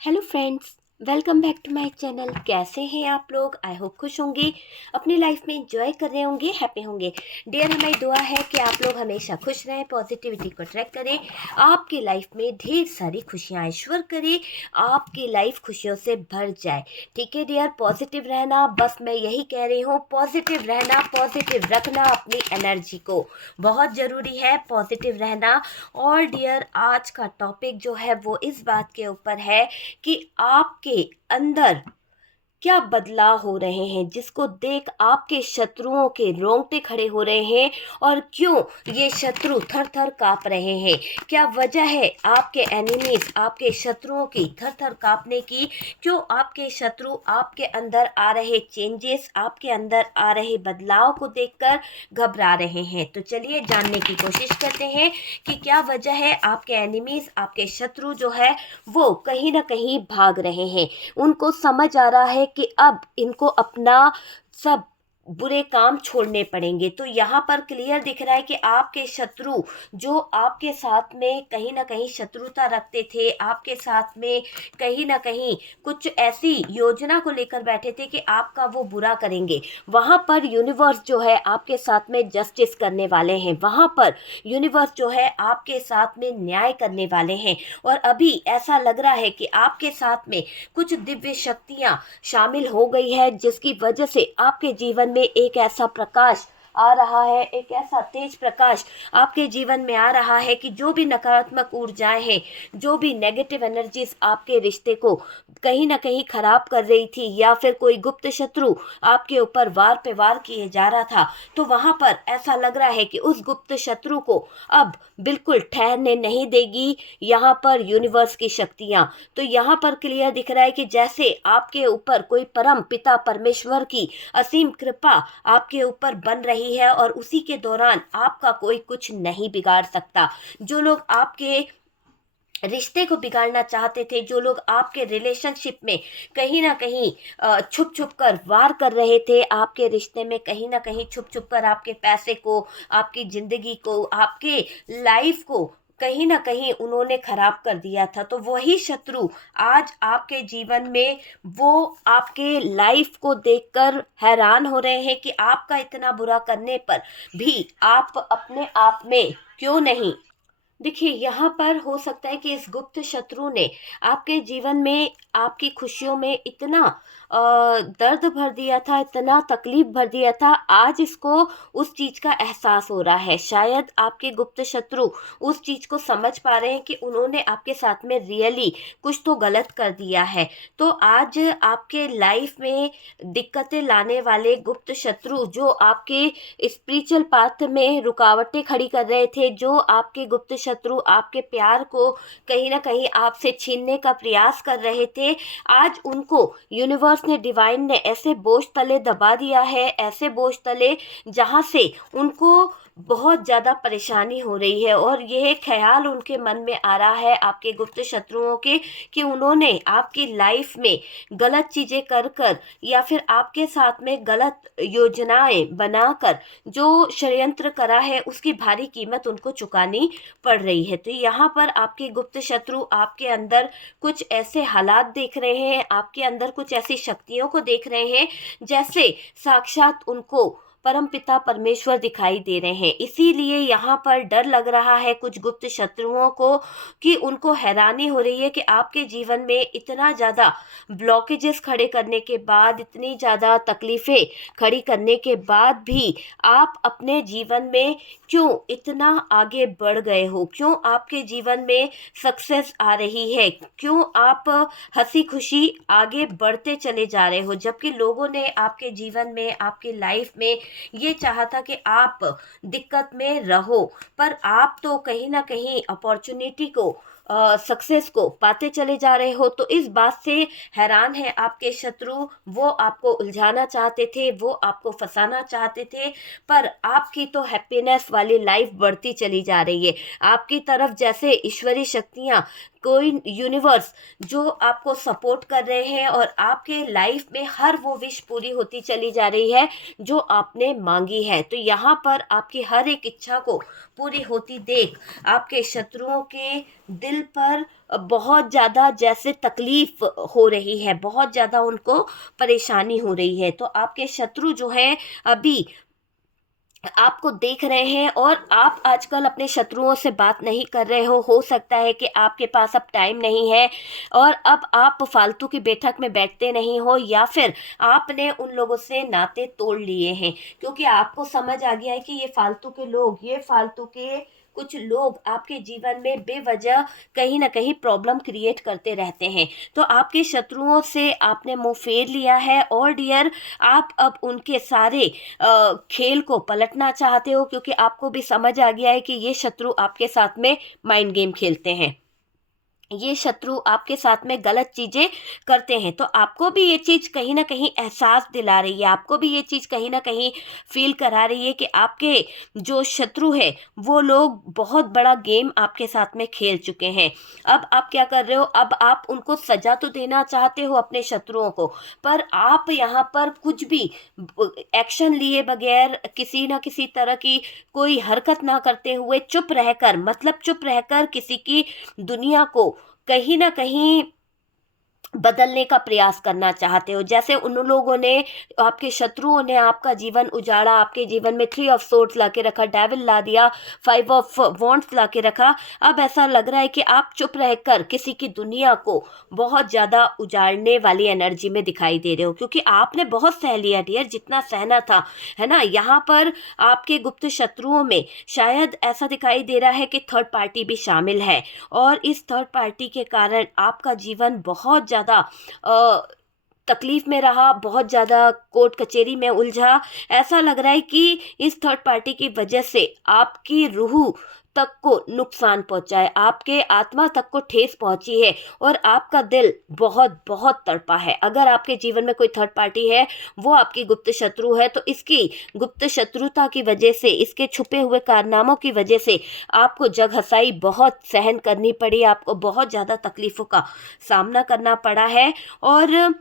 Hello friends, welcome back to my channel. कैसे हैं आप लोग? आई होप खुश होंगे, अपनी लाइफ में एंजॉय कर रहे होंगे, हैप्पी होंगे। डियर, हमारी दुआ है कि आप लोग हमेशा खुश रहें, पॉजिटिविटी को ट्रैक करें, आपकी लाइफ में ढेर सारी खुशियाँ ईश्वर करे, आपकी लाइफ खुशियों से भर जाए। ठीक है डियर, पॉजिटिव रहना, बस मैं यही कह रही हूँ, पॉजिटिव रहना, पॉजिटिव रखना अपनी एनर्जी को, बहुत ज़रूरी है पॉजिटिव रहना। और डियर, आज का टॉपिक जो है वो इस बात के ऊपर है कि आपके अंदर क्या बदलाव हो रहे हैं जिसको देख आपके शत्रुओं के रोंगटे खड़े हो रहे हैं, और क्यों ये शत्रु थर थर कांप रहे हैं। क्या वजह है आपके एनिमीज, आपके शत्रुओं की थर थर कांपने की? क्यों आपके शत्रु आपके अंदर आ रहे चेंजेस, आपके अंदर आ रहे बदलाव को देखकर घबरा रहे हैं? तो चलिए जानने की कोशिश करते हैं कि क्या वजह है आपके एनिमीज, आपके शत्रु जो है वो कहीं ना कहीं भाग रहे हैं। उनको समझ आ रहा है कि अब इनको अपना सब बुरे काम छोड़ने पड़ेंगे। तो यहाँ पर क्लियर दिख रहा है कि आपके शत्रु जो आपके साथ में कहीं ना कहीं शत्रुता रखते थे, आपके साथ में कहीं ना कहीं कुछ ऐसी योजना को लेकर बैठे थे कि आपका वो बुरा करेंगे, वहाँ पर यूनिवर्स जो है आपके साथ में जस्टिस करने वाले हैं, वहाँ पर यूनिवर्स जो है आपके साथ में न्याय करने वाले हैं। और अभी ऐसा लग रहा है कि आपके साथ में कुछ दिव्य शक्तियां शामिल हो गई है, जिसकी वजह से आपके जीवन में एक ऐसा प्रकाश आ रहा है, एक ऐसा तेज प्रकाश आपके जीवन में आ रहा है कि जो भी नकारात्मक ऊर्जाएं हैं, जो भी नेगेटिव एनर्जीज आपके रिश्ते को कहीं ना कहीं खराब कर रही थी, या फिर कोई गुप्त शत्रु आपके ऊपर वार पे वार किए जा रहा था, तो वहां पर ऐसा लग रहा है कि उस गुप्त शत्रु को अब बिल्कुल ठहरने नहीं देगी यहाँ पर यूनिवर्स की शक्तियां। तो यहाँ पर क्लियर दिख रहा है कि जैसे आपके ऊपर कोई परम पिता परमेश्वर की असीम कृपा आपके ऊपर बन रही है, और उसी के दौरान आपका कोई कुछ नहीं बिगाड़ सकता। जो लोग आपके रिश्ते को बिगाड़ना चाहते थे, जो लोग आपके रिलेशनशिप में कहीं ना कहीं छुप छुप कर वार कर रहे थे, आपके रिश्ते में कहीं ना कहीं छुप छुप कर आपके पैसे को, आपकी जिंदगी को, आपके लाइफ को कहीं ना कहीं उन्होंने खराब कर दिया था, तो वही शत्रु आज आपके जीवन में वो आपके लाइफ को देखकर हैरान हो रहे हैं कि आपका इतना बुरा करने पर भी आप अपने आप में क्यों नहीं। देखिए, यहाँ पर हो सकता है कि इस गुप्त शत्रु ने आपके जीवन में आपकी खुशियों में इतना दर्द भर दिया था, इतना तकलीफ भर दिया था, आज इसको उस चीज का एहसास हो रहा है। शायद आपके गुप्त शत्रु उस चीज को समझ पा रहे हैं कि उन्होंने आपके साथ में रियली कुछ तो गलत कर दिया है। तो आज आपके लाइफ में दिक्कतें लाने वाले गुप्त शत्रु जो आपके स्पिरिचुअल पाथ में रुकावटें खड़ी कर रहे थे, जो आपके गुप्त शत्रु आपके प्यार को कहीं ना कहीं आपसे छीनने का प्रयास कर रहे थे, आज उनको यूनिवर्स ने, डिवाइन ने ऐसे बोझ तले दबा दिया है, ऐसे बोझ तले जहां से उनको बहुत ज़्यादा परेशानी हो रही है। और यह ख्याल उनके मन में आ रहा है आपके गुप्त शत्रुओं के कि उन्होंने आपकी लाइफ में गलत चीज़ें कर कर, या फिर आपके साथ में गलत योजनाएं बनाकर जो षड्यंत्र करा है, उसकी भारी कीमत उनको चुकानी पड़ रही है। तो यहाँ पर आपके गुप्त शत्रु आपके अंदर कुछ ऐसे हालात देख रहे हैं, आपके अंदर कुछ ऐसी शक्तियों को देख रहे हैं जैसे साक्षात उनको परमपिता परमेश्वर दिखाई दे रहे हैं। इसीलिए यहाँ पर डर लग रहा है कुछ गुप्त शत्रुओं को कि उनको हैरानी हो रही है कि आपके जीवन में इतना ज़्यादा ब्लॉकेजेस खड़े करने के बाद, इतनी ज़्यादा तकलीफ़ें खड़ी करने के बाद भी आप अपने जीवन में क्यों इतना आगे बढ़ गए हो, क्यों आपके जीवन में सक्सेस आ रही है, क्यों आप हंसी खुशी आगे बढ़ते चले जा रहे हो, जबकि लोगों ने आपके जीवन में, आपके लाइफ में ये चाहा था कि आप दिक्कत में रहो, पर आप तो कहीं ना कहीं अपॉर्चुनिटी को, सक्सेस को पाते चले जा रहे हो। तो इस बात से हैरान है आपके शत्रु, वो आपको उलझाना चाहते थे, वो आपको फंसाना चाहते थे, पर आपकी तो हैप्पीनेस वाली लाइफ बढ़ती चली जा रही है। आपकी तरफ जैसे ईश्वरीय शक्तियाँ कोई यूनिवर्स जो आपको सपोर्ट कर रहे हैं और आपके लाइफ में हर वो विश पूरी होती चली जा रही है जो आपने मांगी है। तो यहाँ पर आपकी हर एक इच्छा को पूरी होती देख आपके शत्रुओं के दिल पर बहुत ज़्यादा जैसे तकलीफ हो रही है, बहुत ज़्यादा उनको परेशानी हो रही है। तो आपके शत्रु जो हैं अभी आपको देख रहे हैं और आप आजकल अपने शत्रुओं से बात नहीं कर रहे हो सकता है कि आपके पास अब टाइम नहीं है और अब आप फालतू की बैठक में बैठते नहीं हो, या फिर आपने उन लोगों से नाते तोड़ लिए हैं क्योंकि आपको समझ आ गया है कि ये फालतू के लोग, ये फालतू के कुछ लोग आपके जीवन में बेवजह कहीं ना कहीं प्रॉब्लम क्रिएट करते रहते हैं। तो आपके शत्रुओं से आपने मुंह फेर लिया है और डियर आप अब उनके सारे खेल को पलटना चाहते हो क्योंकि आपको भी समझ आ गया है कि ये शत्रु आपके साथ में माइंड गेम खेलते हैं, ये शत्रु आपके साथ में गलत चीजें करते हैं। तो आपको भी ये चीज कहीं ना कहीं एहसास दिला रही है, आपको भी ये चीज कहीं ना कहीं फील करा रही है कि आपके जो शत्रु है वो लोग बहुत बड़ा गेम आपके साथ में खेल चुके हैं। अब आप क्या कर रहे हो, अब आप उनको सजा तो देना चाहते हो अपने शत्रुओं को, पर आप यहाँ पर कुछ भी एक्शन लिए बगैर, किसी ना किसी तरह की कोई हरकत ना करते हुए चुप रहकर, मतलब चुप रहकर किसी की दुनिया को कहीं ना कहीं बदलने का प्रयास करना चाहते हो। जैसे उन लोगों ने, आपके शत्रुओं ने आपका जीवन उजाड़ा, आपके जीवन में 3 ऑफ सोर्ड्स ला के रखा, डेविल ला दिया, 5 ऑफ वॉन्ड्स ला के रखा। अब ऐसा लग रहा है कि आप चुप रहकर किसी की दुनिया को बहुत ज़्यादा उजाड़ने वाली एनर्जी में दिखाई दे रहे हो क्योंकि आपने बहुत सह लिया डियर, जितना सहना था, है ना। यहाँ पर आपके गुप्त शत्रुओं में शायद ऐसा दिखाई दे रहा है कि थर्ड पार्टी भी शामिल है और इस थर्ड पार्टी के कारण आपका जीवन बहुत ज़्यादा तकलीफ में रहा, बहुत ज़्यादा कोर्ट कचहरी में उलझा। ऐसा लग रहा है कि इस थर्ड पार्टी की वजह से आपकी रूह तक को नुकसान पहुंचा है, आपके आत्मा तक को ठेस पहुंची है और आपका दिल बहुत बहुत तड़पा है। अगर आपके जीवन में कोई थर्ड पार्टी है, वो आपकी गुप्त शत्रु है, तो इसकी गुप्त शत्रुता की वजह से, इसके छुपे हुए कारनामों की वजह से आपको जगहसाई बहुत सहन करनी पड़ी, आपको बहुत ज़्यादा तकलीफ़ों का सामना करना पड़ा है। और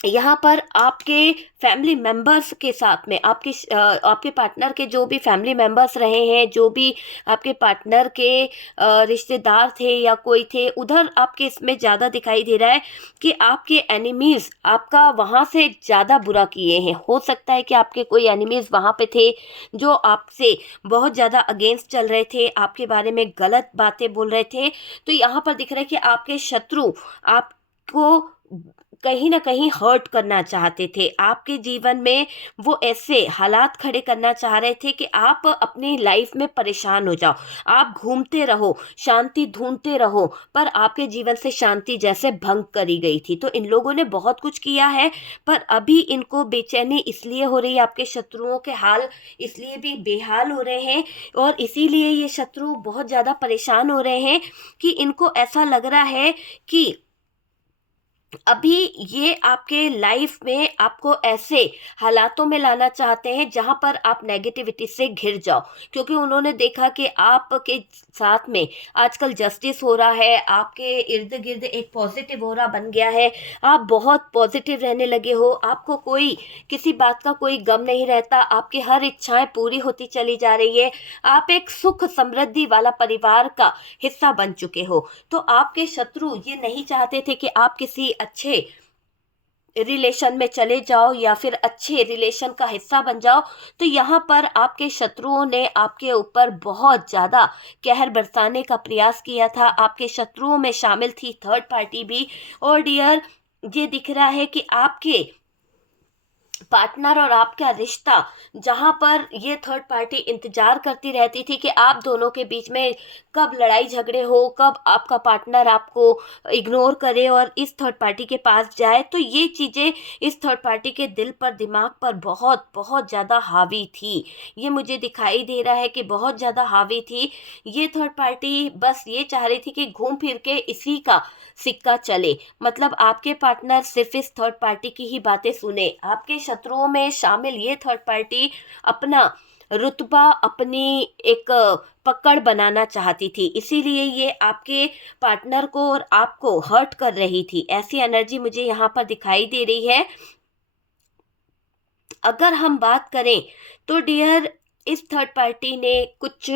यहाँ पर आपके फैमिली मेंबर्स के साथ में, आपके पार्टनर के जो भी फैमिली मेंबर्स रहे हैं, जो भी आपके पार्टनर के रिश्तेदार थे या कोई थे, उधर आपके इसमें ज़्यादा दिखाई दे रहा है कि आपके एनिमीज़ आपका वहाँ से ज़्यादा बुरा किए हैं। हो सकता है कि आपके कोई एनिमीज़ वहाँ पे थे जो आपसे बहुत ज़्यादा अगेंस्ट चल रहे थे, आपके बारे में गलत बातें बोल रहे थे। तो यहाँ पर दिख रहा है कि आपके शत्रु आपको कहीं ना कहीं हर्ट करना चाहते थे, आपके जीवन में वो ऐसे हालात खड़े करना चाह रहे थे कि आप अपनी लाइफ में परेशान हो जाओ, आप घूमते रहो, शांति ढूंढते रहो, पर आपके जीवन से शांति जैसे भंग करी गई थी। तो इन लोगों ने बहुत कुछ किया है, पर अभी इनको बेचैनी इसलिए हो रही है, आपके शत्रुओं के हाल इसलिए भी बेहाल हो रहे हैं और इसीलिए ये शत्रु बहुत ज़्यादा परेशान हो रहे हैं कि इनको ऐसा लग रहा है कि अभी ये आपके लाइफ में आपको ऐसे हालातों में लाना चाहते हैं जहां पर आप नेगेटिविटी से घिर जाओ, क्योंकि उन्होंने देखा कि आपके साथ में आजकल जस्टिस हो रहा है, आपके इर्द गिर्द एक पॉजिटिव ऑरा बन गया है, आप बहुत पॉजिटिव रहने लगे हो, आपको कोई किसी बात का कोई गम नहीं रहता, आपकी हर इच्छाएं पूरी होती चली जा रही है, आप एक सुख समृद्धि वाला परिवार का हिस्सा बन चुके हो। तो आपके शत्रु ये नहीं चाहते थे कि आप किसी अच्छे रिलेशन में चले जाओ या फिर अच्छे रिलेशन का हिस्सा बन जाओ। तो यहाँ पर आपके शत्रुओं ने आपके ऊपर बहुत ज़्यादा कहर बरसाने का प्रयास किया था। आपके शत्रुओं में शामिल थी थर्ड पार्टी भी। और डियर, ये दिख रहा है कि आपके पार्टनर और आपका रिश्ता, जहां पर ये थर्ड पार्टी इंतजार करती रहती थी कि आप दोनों के बीच में कब लड़ाई झगड़े हो, कब आपका पार्टनर आपको इग्नोर करे और इस थर्ड पार्टी के पास जाए, तो ये चीज़ें इस थर्ड पार्टी के दिल पर, दिमाग पर बहुत बहुत ज़्यादा हावी थी। ये मुझे दिखाई दे रहा है कि बहुत ज़्यादा हावी थी। ये थर्ड पार्टी बस ये चाह रही थी कि घूम फिर के इसी का सिक्का चले, मतलब आपके पार्टनर सिर्फ इस थर्ड पार्टी की ही बातें सुने, आपके शत्रुओं में शामिल ये थर्ड पार्टी अपना रुतबा, अपनी एक पकड़ बनाना चाहती थी, इसीलिए ये आपके पार्टनर को और आपको हर्ट कर रही थी। ऐसी एनर्जी मुझे यहाँ पर दिखाई दे रही है। अगर हम बात करें तो डियर, इस थर्ड पार्टी ने कुछ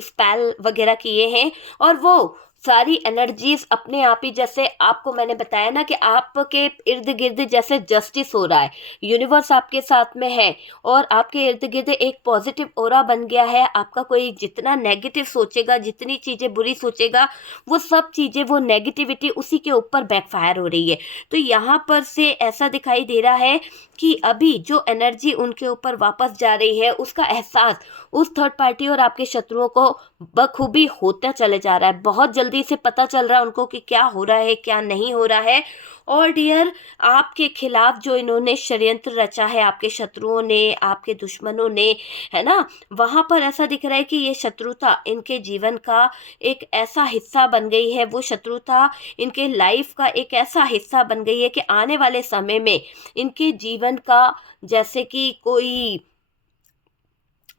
स्पेल वगैरह किए हैं और वो सारी एनर्जीज अपने आप ही, जैसे आपको मैंने बताया ना कि आपके इर्द गिर्द जैसे जस्टिस हो रहा है, यूनिवर्स आपके साथ में है और आपके इर्द गिर्द एक पॉजिटिव ओरा बन गया है। आपका कोई जितना नेगेटिव सोचेगा, जितनी चीज़ें बुरी सोचेगा, वो सब चीज़ें, वो नेगेटिविटी उसी के ऊपर बैकफायर हो रही है। तो यहाँ पर से ऐसा दिखाई दे रहा है कि अभी जो एनर्जी उनके ऊपर वापस जा रही है, उसका एहसास उस थर्ड पार्टी और आपके शत्रुओं को बखूबी होता चले जा रहा है। बहुत जल्दी से पता चल रहा है उनको कि क्या हो रहा है, क्या नहीं हो रहा है। और डियर, आपके खिलाफ जो इन्होंने षड्यंत्र रचा है, आपके शत्रुओं ने, आपके दुश्मनों ने, है ना, वहाँ पर ऐसा दिख रहा है कि ये शत्रुता इनके जीवन का एक ऐसा हिस्सा बन गई है, वो शत्रुता इनके लाइफ का एक ऐसा हिस्सा बन गई है कि आने वाले समय में इनके जीवन का जैसे कि कोई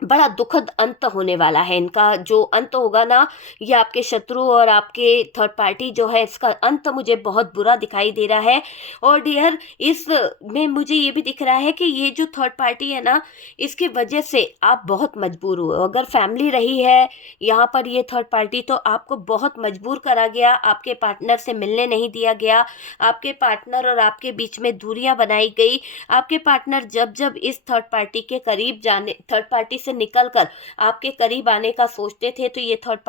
बड़ा दुखद अंत होने वाला है। इनका जो अंत होगा ना, ये आपके शत्रु और आपके थर्ड पार्टी जो है, इसका अंत मुझे बहुत बुरा दिखाई दे रहा है। और डियर, इस में मुझे ये भी दिख रहा है कि ये जो थर्ड पार्टी है ना, इसकी वजह से आप बहुत मजबूर हुए। अगर फैमिली रही है यहाँ पर ये थर्ड पार्टी, तो आपको बहुत मजबूर करा गया, आपके पार्टनर से मिलने नहीं दिया गया, आपके पार्टनर और आपके बीच में दूरियां बनाई गई। आपके पार्टनर जब जब इस थर्ड पार्टी के करीब जाने, थर्ड पार्टी से निकलकर आपके करीब आने का सोचते थे, तो ये थर्ड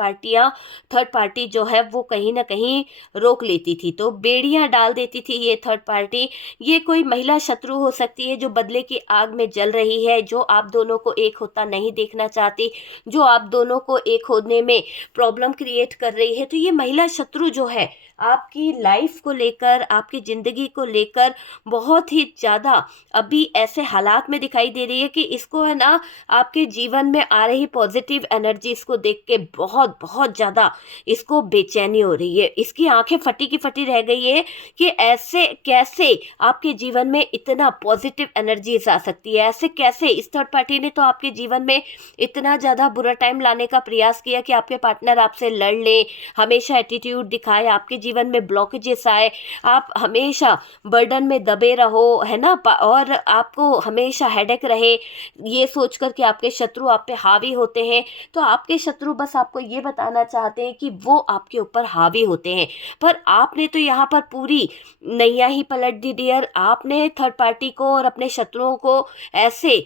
पार्टी जो है वो कहीं ना कहीं रोक लेती थी, तो बेड़ियां डाल देती थी ये थर्ड पार्टी। ये कोई महिला शत्रु हो सकती है जो बदले की आग में जल रही है, जो आप दोनों को एक होता नहीं देखना चाहती, जो आप दोनों को एक होने में प्रॉब्लम क्रिएट कर रही है। तो ये महिला शत्रु जो है आपकी लाइफ को लेकर, आपकी ज़िंदगी को लेकर बहुत ही ज़्यादा अभी ऐसे हालात में दिखाई दे रही है कि इसको है ना, आपके जीवन में आ रही पॉजिटिव एनर्जी इसको देख के बहुत बहुत ज़्यादा इसको बेचैनी हो रही है। इसकी आंखें फटी की फटी रह गई है कि ऐसे कैसे आपके जीवन में इतना पॉजिटिव एनर्जीज आ सकती है, ऐसे कैसे। इस थर्ड पार्टी ने तो आपके जीवन में इतना ज़्यादा बुरा टाइम लाने का प्रयास किया कि आपके पार्टनर आपसे लड़ ले, हमेशा एटीट्यूड दिखाए, आपके जीवन में ब्लॉकेजेस आए, आप हमेशा बर्डन में दबे रहो, है ना, और आपको हमेशा हेडेक रहे, ये सोचकर कि आपके शत्रु आप पे हावी होते हैं। तो आपके शत्रु बस आपको ये बताना चाहते हैं कि वो आपके ऊपर हावी होते हैं, पर आपने तो यहाँ पर पूरी नैया ही पलट दी डियर। आपने थर्ड पार्टी को और अपने शत्रुओं को ऐसे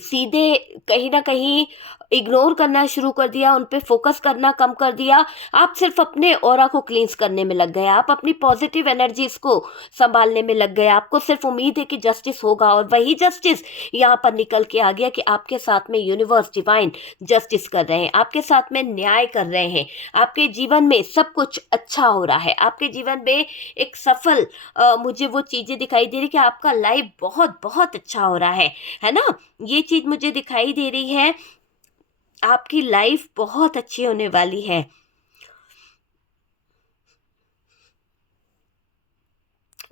सीधे कहीं ना कहीं इग्नोर करना शुरू कर दिया, उन पे फोकस करना कम कर दिया। आप सिर्फ अपने ऑरा को क्लींस करने में लग गए, आप अपनी पॉजिटिव एनर्जीज को संभालने में लग गए। आपको सिर्फ उम्मीद है कि जस्टिस होगा, और वही जस्टिस यहाँ पर निकल के आ गया कि आपके साथ में यूनिवर्स डिवाइन जस्टिस कर रहे हैं, आपके साथ में न्याय कर रहे हैं, आपके जीवन में सब कुछ अच्छा हो रहा है, आपके जीवन में एक सफल मुझे वो चीज़ें दिखाई दे रही कि आपका लाइफ बहुत बहुत अच्छा हो रहा है ना। ये चीज़ मुझे दिखाई दे रही है, आपकी लाइफ बहुत अच्छी होने वाली है।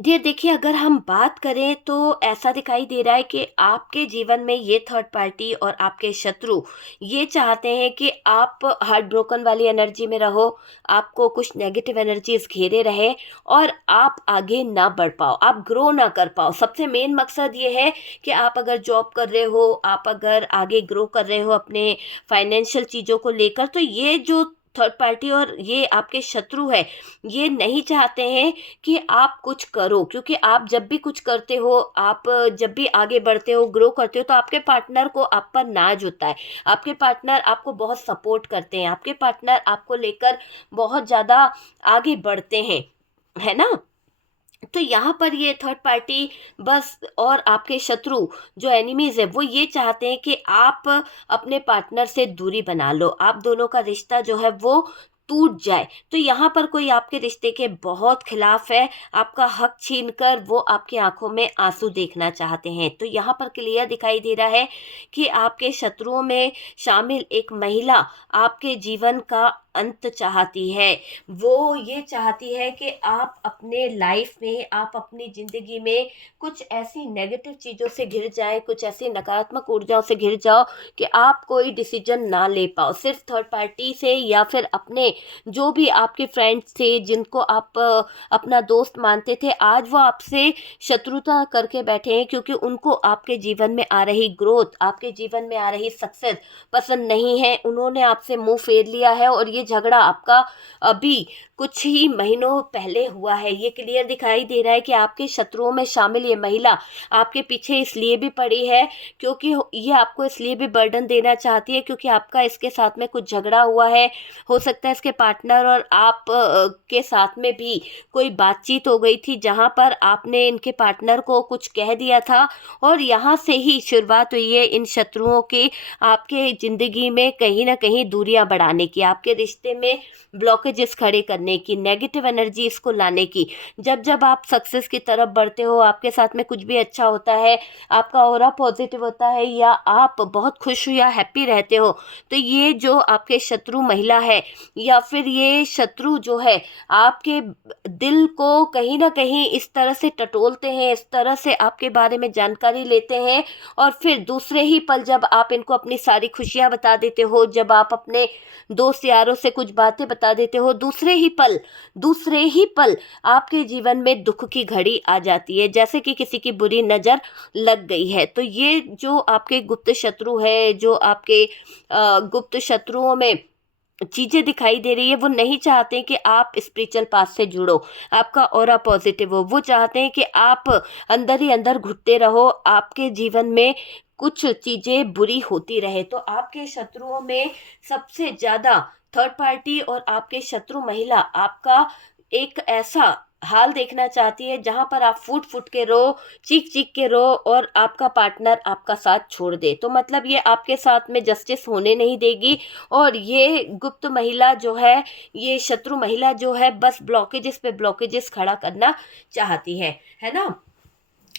जी देखिए, अगर हम बात करें तो ऐसा दिखाई दे रहा है कि आपके जीवन में ये थर्ड पार्टी और आपके शत्रु ये चाहते हैं कि आप हार्ट ब्रोकन वाली एनर्जी में रहो, आपको कुछ नेगेटिव एनर्जीज घेरे रहे और आप आगे ना बढ़ पाओ, आप ग्रो ना कर पाओ। सबसे मेन मकसद ये है कि आप अगर जॉब कर रहे हो, आप अगर आगे ग्रो कर रहे हो अपने फाइनेंशियल चीज़ों को लेकर, तो ये जो थर्ड पार्टी और ये आपके शत्रु है, ये नहीं चाहते हैं कि आप कुछ करो, क्योंकि आप जब भी कुछ करते हो, आप जब भी आगे बढ़ते हो, ग्रो करते हो, तो आपके पार्टनर को आप पर नाज होता है, आपके पार्टनर आपको बहुत सपोर्ट करते हैं, आपके पार्टनर आपको लेकर बहुत ज़्यादा आगे बढ़ते हैं, है ना। तो यहाँ पर ये थर्ड पार्टी बस, और आपके शत्रु जो एनिमीज है वो ये चाहते हैं कि आप अपने पार्टनर से दूरी बना लो, आप दोनों का रिश्ता जो है वो टूट जाए। तो यहाँ पर कोई आपके रिश्ते के बहुत खिलाफ है, आपका हक छीनकर वो आपकी आंखों में आंसू देखना चाहते हैं। तो यहाँ पर क्लियर दिखाई दे रहा है कि आपके शत्रुओं में शामिल एक महिला आपके जीवन का अंत चाहती है। वो ये चाहती है कि आप अपने लाइफ में, आप अपनी ज़िंदगी में कुछ ऐसी नेगेटिव चीज़ों से घिर जाएँ, कुछ ऐसी नकारात्मक ऊर्जाओं से घिर जाओ कि आप कोई डिसीजन ना ले पाओ। सिर्फ थर्ड पार्टी से या फिर अपने जो भी आपके फ्रेंड्स थे, जिनको आप अपना दोस्त मानते थे, आज वो आपसे शत्रुता करके बैठे हैं, क्योंकि उनको आपके जीवन में आ रही ग्रोथ, आपके जीवन में आ रही सक्सेस पसंद नहीं है। उन्होंने आपसे मुंह फेर लिया है और ये झगड़ा आपका अभी कुछ ही महीनों पहले हुआ है। ये क्लियर दिखाई दे रहा है कि आपके शत्रुओं में शामिल ये महिला आपके पीछे इसलिए भी पड़ी है, क्योंकि ये आपको इसलिए भी बर्डन देना चाहती है क्योंकि आपका इसके साथ में कुछ झगड़ा हुआ है। हो सकता है इसके पार्टनर और आप के साथ में भी कोई बातचीत हो गई थी, जहां पर आपने इनके पार्टनर को कुछ कह दिया था, और यहाँ से ही शुरुआत हुई है इन शत्रुओं की आपके ज़िंदगी में कहीं ना कहीं दूरियां बढ़ाने की, आपके रिश्ते में ब्लॉकेजेस खड़े करने की, नेगेटिव एनर्जी इसको लाने की। जब जब आप सक्सेस की तरफ बढ़ते हो, आपके साथ में कुछ भी अच्छा होता है, आपका ऑरा पॉजिटिव होता है, या आप बहुत खुश या हैप्पी रहते हो, तो ये जो आपके शत्रु महिला है या फिर ये शत्रु जो है आपके दिल को कहीं ना कहीं इस तरह से टटोलते हैं, इस तरह से आपके बारे में जानकारी लेते हैं, और फिर दूसरे ही पल जब आप इनको अपनी सारी खुशियां बता देते हो, जब आप अपने दोस्त यारों से कुछ बातें बता देते हो, दूसरे ही पल आपके जीवन में दुख की घड़ी आ जाती है, जैसे कि किसी की बुरी नज़र लग गई है। तो ये जो आपके गुप्त शत्रु है, जो आपके गुप्त शत्रुओं में चीज़ें दिखाई दे रही है, वो नहीं चाहते कि आप स्पिरिचुअल पाथ से जुड़ो, आपका ऑरा पॉजिटिव हो। वो चाहते हैं कि आप अंदर ही अंदर घुटते रहो, आपके जीवन में कुछ चीज़ें बुरी होती रहे। तो आपके शत्रुओं में सबसे ज़्यादा थर्ड पार्टी और आपके शत्रु महिला आपका एक ऐसा हाल देखना चाहती है जहां पर आप फूट फूट के रो, चीख चीख के रो, और आपका पार्टनर आपका साथ छोड़ दे। तो मतलब ये आपके साथ में जस्टिस होने नहीं देगी, और ये गुप्त महिला जो है, ये शत्रु महिला जो है, बस ब्लॉकेजेस पे ब्लॉकेजेस खड़ा करना चाहती है ना।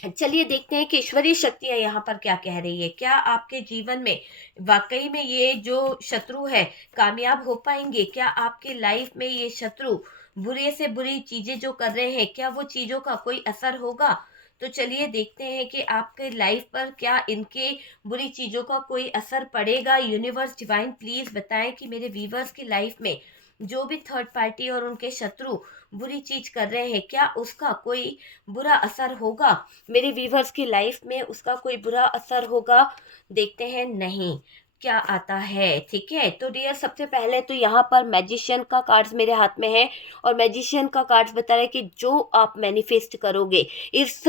चलिए देखते हैं कि ईश्वरीय शक्तियां यहाँ पर क्या कह रही है। क्या आपके जीवन में वाकई में ये जो शत्रु है कामयाब हो पाएंगे? क्या आपके लाइफ में ये शत्रु बुरे से बुरी चीजें जो कर रहे हैं, क्या वो चीजों का कोई असर होगा? तो चलिए देखते हैं कि आपके लाइफ पर क्या इनके बुरी चीजों का कोई असर पड़ेगा। यूनिवर्स डिवाइन प्लीज बताएं कि मेरे व्यूवर्स की लाइफ में जो भी थर्ड पार्टी और उनके शत्रु बुरी चीज कर रहे हैं, क्या उसका कोई बुरा असर होगा मेरे व्यूवर्स की लाइफ में? उसका कोई बुरा असर होगा? देखते हैं नहीं क्या आता है। ठीक है, तो डियर सबसे पहले तो यहाँ पर मैजिशियन का कार्ड्स मेरे हाथ में है, और मैजिशियन का कार्ड्स बता रहे हैं कि जो आप मैनिफेस्ट करोगे, इस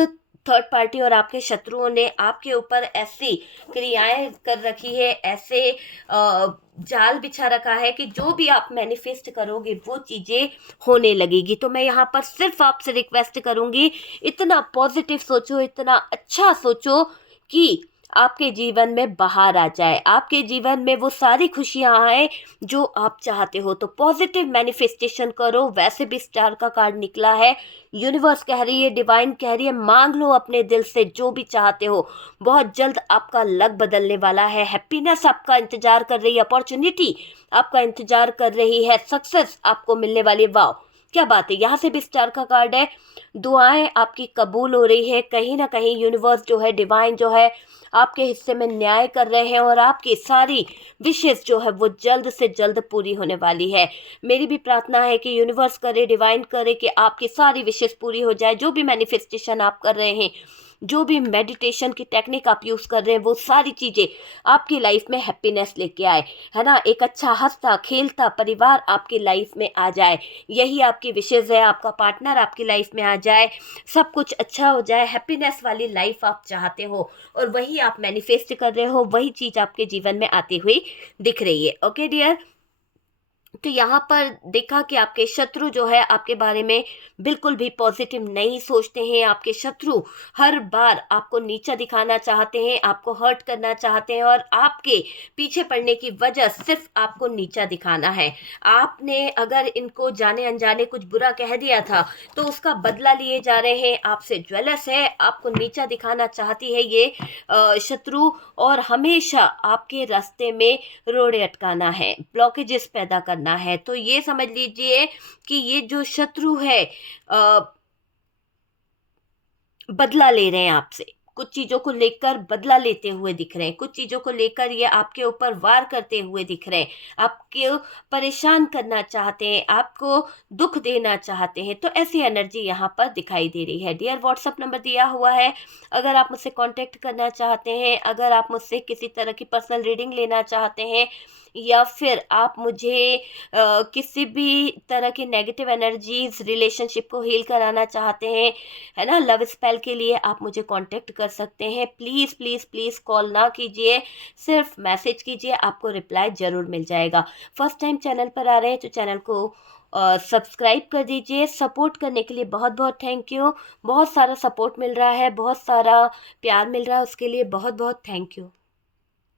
थर्ड पार्टी और आपके शत्रुओं ने आपके ऊपर ऐसी क्रियाएं कर रखी है, ऐसे जाल बिछा रखा है कि जो भी आप मैनिफेस्ट करोगे वो चीज़ें होने लगेगी। तो मैं यहाँ पर सिर्फ आपसे रिक्वेस्ट करूँगी, इतना पॉजिटिव सोचो, इतना अच्छा सोचो कि आपके जीवन में बाहर आ जाए, आपके जीवन में वो सारी खुशियाँ आए जो आप चाहते हो। तो पॉजिटिव मैनिफेस्टेशन करो। वैसे भी स्टार का कार्ड निकला है, यूनिवर्स कह रही है, डिवाइन कह रही है, मांग लो अपने दिल से जो भी चाहते हो। बहुत जल्द आपका लक बदलने वाला है, हैप्पीनेस आपका इंतजार कर रही है, अपॉर्चुनिटी आपका इंतजार कर रही है, सक्सेस आपको मिलने वाली है। वाह क्या बात है, यहाँ से भी स्टार का कार्ड है। दुआएं आपकी कबूल हो रही है, कहीं ना कहीं यूनिवर्स जो है, डिवाइन जो है, आपके हिस्से में न्याय कर रहे हैं, और आपकी सारी विशेष जो है वो जल्द से जल्द पूरी होने वाली है। मेरी भी प्रार्थना है कि यूनिवर्स करे, डिवाइन करे कि आपकी सारी विशेष पूरी हो जाए। जो भी मैनिफेस्टेशन आप कर रहे हैं, जो भी मेडिटेशन की टेक्निक आप यूज़ कर रहे हैं, वो सारी चीज़ें आपकी लाइफ में हैप्पीनेस लेके आए, है ना। एक अच्छा हंसता खेलता परिवार आपकी लाइफ में आ जाए, यही आपकी विशेष है। आपका पार्टनर आपकी लाइफ में आ जाए, सब कुछ अच्छा हो जाए, हैप्पीनेस वाली लाइफ आप चाहते हो, और वही आप मैनिफेस्ट कर रहे हो, वही चीज़ आपके जीवन में आती हुई दिख रही है। ओके डियर, तो यहाँ पर देखा कि आपके शत्रु जो है आपके बारे में बिल्कुल भी पॉजिटिव नहीं सोचते हैं। आपके शत्रु हर बार आपको नीचा दिखाना चाहते हैं, आपको हर्ट करना चाहते हैं, और आपके पीछे पड़ने की वजह सिर्फ आपको नीचा दिखाना है। आपने अगर इनको जाने अनजाने कुछ बुरा कह दिया था तो उसका बदला लिए जा रहे हैं, आपसे ज्वेलस है, आपको नीचा दिखाना चाहती है ये शत्रु, और हमेशा आपके रास्ते में रोड़े अटकाना है, ब्लॉकेजेस पैदा करना करना है। तो ये समझ लीजिए कि ये जो शत्रु है बदला ले रहे हैं आपसे, कुछ चीज़ों को लेकर बदला लेते हुए दिख रहे हैं, कुछ चीज़ों को लेकर ये आपके ऊपर वार करते हुए दिख रहे हैं, आपको परेशान करना चाहते हैं, आपको दुख देना चाहते हैं। तो ऐसी एनर्जी यहाँ पर दिखाई दे रही है। डियर, व्हाट्सअप नंबर दिया हुआ है, अगर आप मुझसे कांटेक्ट करना चाहते हैं, अगर आप मुझसे किसी तरह की पर्सनल रीडिंग लेना चाहते हैं, या फिर आप मुझे किसी भी तरह की नेगेटिव एनर्जीज रिलेशनशिप को हील कराना चाहते हैं, है ना, लव स्पेल के लिए आप मुझे कांटेक्ट कर सकते हैं। प्लीज़ प्लीज़ प्लीज़ कॉल ना कीजिए, सिर्फ मैसेज कीजिए, आपको रिप्लाई ज़रूर मिल जाएगा। फर्स्ट टाइम चैनल पर आ रहे हैं तो चैनल को सब्सक्राइब कर दीजिए। सपोर्ट करने के लिए बहुत बहुत थैंक यू। बहुत सारा सपोर्ट मिल रहा है, बहुत सारा प्यार मिल रहा है, उसके लिए बहुत बहुत थैंक यू।